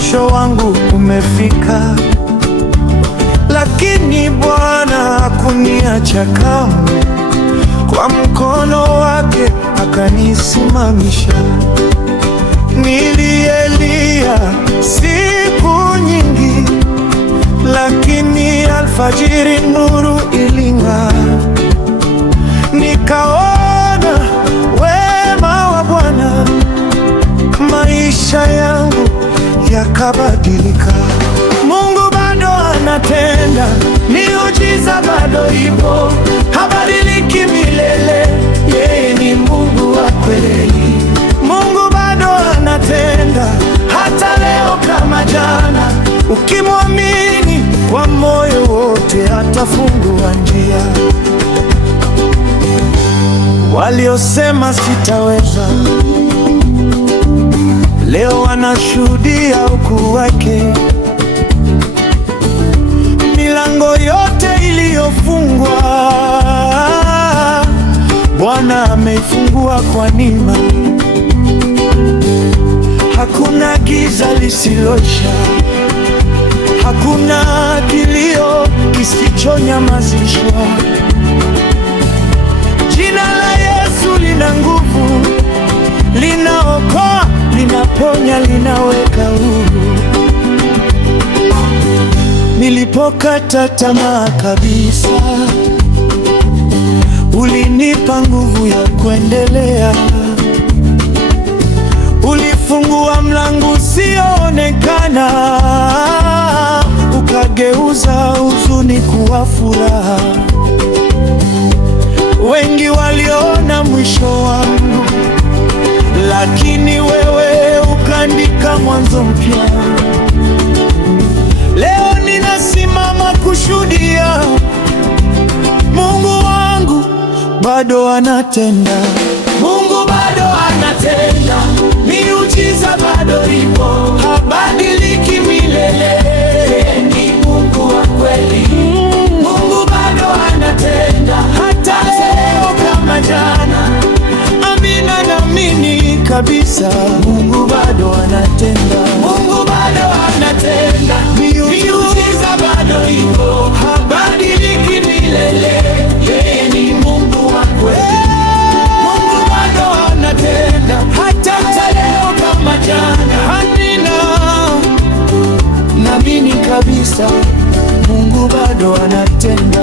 mwisho wangu umefika, lakini Bwana hakuniacha kamwe. Kwa mkono wake akanisimamisha. Nilielia siku nyingi, lakini alfajiri nuru iling'aa. Nikaona wema wa Bwana, maisha yangu yakabadilika. Mungu bado anatenda, miujiza bado ipo, habadiliki milele. Yeye ni Mungu wa kweli. Mungu bado anatenda, hata leo kama jana. Ukimwamini kwa moyo wote, atafungua njia. Waliosema sitaweza, leo wanashuhudia ukuu wake. Milango yote iliyofungwa, Bwana ameifungua kwa neema. Hakuna giza lisiloisha, hakuna kilio kisichonyamazishwa. Jina la Yesu lina nguvu, linaokoa, linaponya, linaweka huru. Nilipokata tamaa kabisa, ulinipa nguvu ya kuendelea. Ulifungua mlango usioonekana, ukageuza huzuni kuwa furaha. Wengi waliona mwisho wangu, lakini wewe ukaandika mwanzo mpya. Leo ninasimama kushuhudia, Mungu wangu bado anatenda. Mungu bado anatenda, miujiza bado ipo, habadiliki milele. Ni Mungu wa kweli. Mungu bado anatenda, hata leo kama jana. Amina, naamini kabisa, Mungu bado anatenda. Mungu bado anatenda, miujiza bado ipo, habadiliki milele. Yeye ni Mungu wa kweli. Mungu bado anatenda, hata leo kama jana. Amina, naamini kabisa, Mungu bado anatenda.